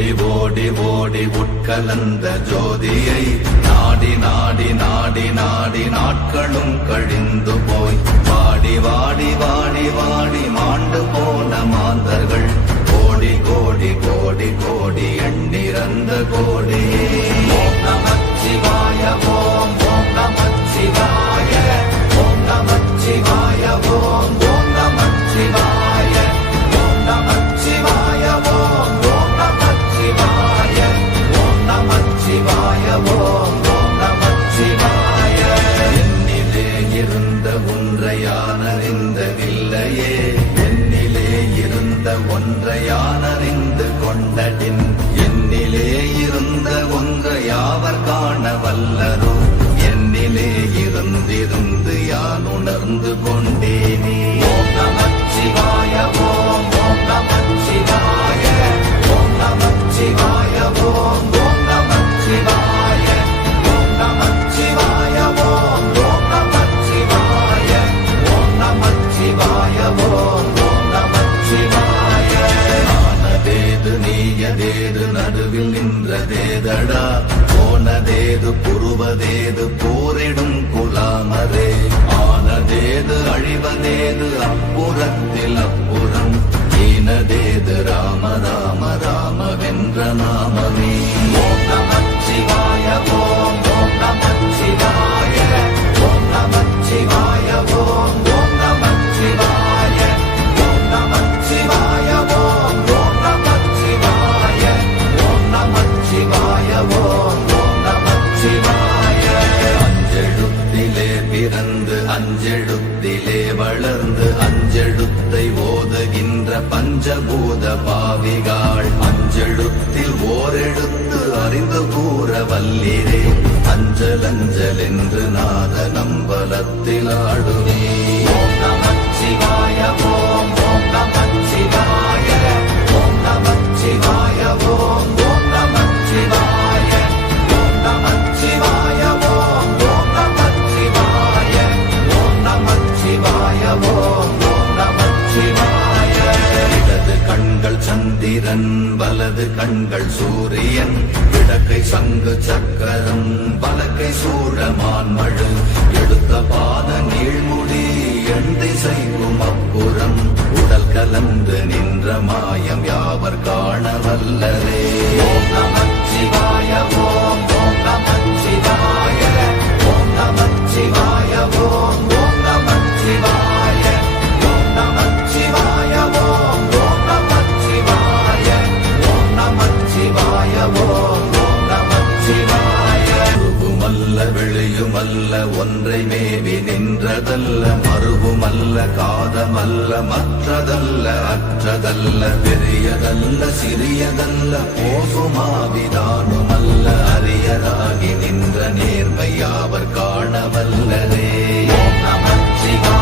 ஓடி ஓடி உட்கலந்த ஜோதியை நாடி நாடி நாடி நாடி நாட்களும் கழிந்து போய் வாடி வாடி வாடி வாடி மாண்டு போன மாந்தர்கள் கோடி கோடி கோடி கோடி எண்ணிறந்த கோடி. ஓம் நமச்சிவாய ஓம் ஓம் நமச்சிவாய ஓம் நமச்சிவாய ஓம் ஓம் நமச்சிவாய ஓம் நமச்சிவாய ஓம் ஓம் நமச்சிவாய ஓம் நமச்சிவாய ஓம் ஓம் நமச்சிவாய. என்னிலே இருந்த ஒன்றையானறிந்தவில்லையே என்னிலே இருந்த ஒன்றையானறிந்து கொண்டடின் என்னிலே இருந்த ஒன்றையாவர் காண வல்லரோ என்னிலே இருந்திருந்து யான் உணர்ந்து கொண்டேனே. ஓம் நமச்சிவாய ஓம் ஓம் நமச்சிவாய ஓம் நமச்சிவாய ஓம் ஓம் நமச்சிவாய ஓம் நமச்சிவாய ஓம் ஓம் நமச்சிவாய ஓம் நமச்சிவாய ஓம் ஓம் நமச்சிவாய. ஆனதேது நீயதேது நடுவில் நின்றதேதடா போனதேது புருவதேது போரிடும் குலாமரே ஆனதேது அழிவதேது அப்புறத்தில் அப்புறம் ஈனதேது ராம ராம ராம வென்ற நாமமே. ஓம் நமச்சிவாய ஓம் ஓம் நமச்சிவாய ஓம் நமச்சிவாய ஓம் ஓம் நமச்சிவாய ஓம் நமச்சிவாய ஓம் ஓம் நமச்சிவாய ஓம் நமச்சிவாய ஓம் ஓம் நமச்சிவாய. அஞ்செழுத்திலே பிறந்து அஞ்செழுத்திலே வளர்ந்து அஞ்செழுத்தை ஓதுகின்ற பஞ்சபூத பாவிகாள் அஞ்செழுத்தில் ஓரெழுத்து அறிந்து கூற வல்லிரே அஞ்சல் அஞ்சல் என்று நாத நம்பலத்தில் ஆடுவே. ஓம் நமச்சிவாய ஓம் ஓம் நமச்சிவாய ஓம் நமச்சிவாய ஓம் ஓம் நமச்சிவாய ஓம் நமச்சிவாய ஓம் ஓம் நமச்சிவாய ஓம் நமச்சிவாய ஓம் ஓம் நமச்சிவாய. இடது கண்கள் சந்திரன் வலது கண்கள் சூரியன் இடக்கை சங்கு சக்கரம் வலக்கை சூழமான் மழு எடுத்த பாத நீழ்முடி எண் திசைக்கும் அப்புறம் உடல் கலந்து நின்ற மாயம் யாவர் காண வல்லரே. ஓம் நமச்சிவாய ஓம் ஓம் நமச்சிவாய ஓம் நமச்சிவாய ஓம் ஓம் நமச்சிவாய ஓம் நமச்சிவாய ஓம் ஓம் நமச்சிவாய ஓம் நமச்சிவாய ஓம் ஓம் நமச்சிவாய. உருவுமல்ல வெளியுமல்ல ஒன்றை மேவி நின்றதல்ல மறுவுமல்ல காதமல்ல மற்றதல்ல அற்றதல்ல பெரியதல்ல சிறியதல்ல போகுமாவிதானுமல்ல அரியராகி நின்ற நேர்மையாவர் காணவல்லரே. ஓம் நமச்சிவாய